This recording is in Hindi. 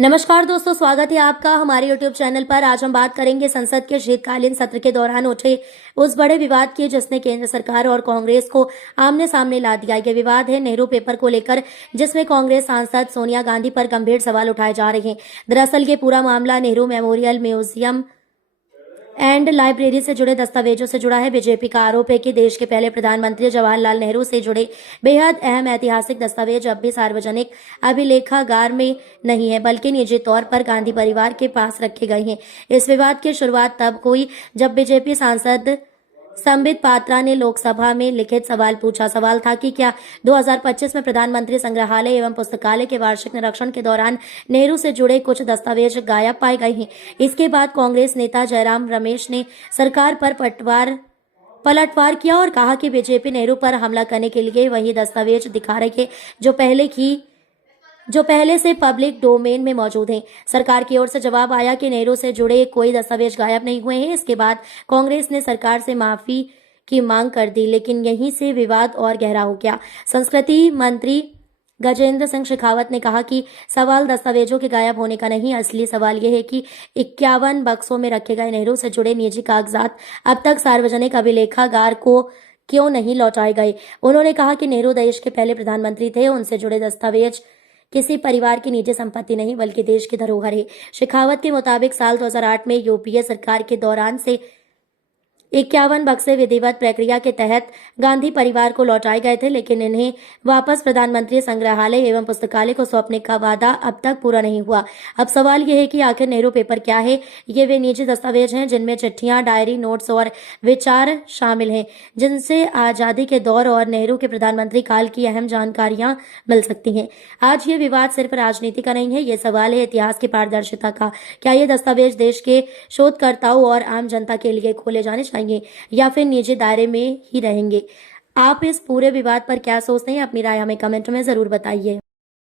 नमस्कार दोस्तों, स्वागत है आपका हमारे YouTube चैनल पर। आज हम बात करेंगे संसद के शीतकालीन सत्र के दौरान उठे उस बड़े विवाद की जिसने केंद्र सरकार और कांग्रेस को आमने सामने ला दिया। यह विवाद है नेहरू पेपर को लेकर, जिसमें कांग्रेस सांसद सोनिया गांधी पर गंभीर सवाल उठाए जा रहे हैं। दरअसल ये पूरा मामला Nehru memorial museum and library से जुड़े दस्तावेजों से जुड़ा है। बीजेपी का आरोप है कि देश के पहले प्रधानमंत्री जवाहरलाल नेहरू से जुड़े बेहद अहम ऐतिहासिक दस्तावेज अब भी सार्वजनिक अभिलेखागार में नहीं है, बल्कि निजी तौर पर गांधी परिवार के पास रखे गए हैं। इस विवाद की शुरुआत तब हुई जब बीजेपी सांसद संबित पात्रा ने लोकसभा में लिखित सवाल पूछा। सवाल था कि क्या 2025 में प्रधानमंत्री संग्रहालय एवं पुस्तकालय के वार्षिक निरीक्षण के दौरान नेहरू से जुड़े कुछ दस्तावेज गायब पाए गए हैं। इसके बाद कांग्रेस नेता जयराम रमेश ने सरकार पर पलटवार किया और कहा कि बीजेपी नेहरू पर हमला करने के लिए वही दस्तावेज दिखा रही है जो पहले से पब्लिक डोमेन में मौजूद हैं। सरकार की ओर से जवाब आया कि नेहरू से जुड़े कोई दस्तावेज गायब नहीं हुए हैं। इसके बाद कांग्रेस ने सरकार से माफी की मांग कर दी, लेकिन यहीं से विवाद और गहरा हो गया। संस्कृति मंत्री गजेंद्र सिंह शेखावत ने कहा कि सवाल दस्तावेजों के गायब होने का नहीं, असली सवाल यह है कि 51 बक्सों में रखे गए नेहरू से जुड़े निजी कागजात अब तक सार्वजनिक अभिलेखागार को क्यों नहीं लौटाए गए। उन्होंने कहा कि नेहरू देश के पहले प्रधानमंत्री थे, उनसे जुड़े दस्तावेज किसी परिवार की निजी संपत्ति नहीं बल्कि देश की धरोहर है। शेखावत के मुताबिक साल 2008 में यूपीए सरकार के दौरान से 51 बक्से विधिवत प्रक्रिया के तहत गांधी परिवार को लौटाए गए थे, लेकिन इन्हें वापस प्रधानमंत्री संग्रहालय एवं पुस्तकालय को सौंपने का वादा अब तक पूरा नहीं हुआ। अब सवाल यह है कि आखिर नेहरू पेपर क्या है। ये वे निजी दस्तावेज हैं जिनमें चिट्ठियां, डायरी, नोट्स और विचार शामिल हैं, जिनसे आजादी के दौर और नेहरू के प्रधानमंत्री काल की अहम जानकारियां मिल सकती हैं। आज ये विवाद सिर्फ राजनीति का नहीं है, ये सवाल है इतिहास की पारदर्शिता का। क्या ये दस्तावेज देश के शोधकर्ताओं और आम जनता के लिए खोले जाने चाहिए या फिर निजी दायरे में ही रहेंगे? आप इस पूरे विवाद पर क्या सोचते हैं? अपनी राय हमें कमेंट में जरूर बताइए।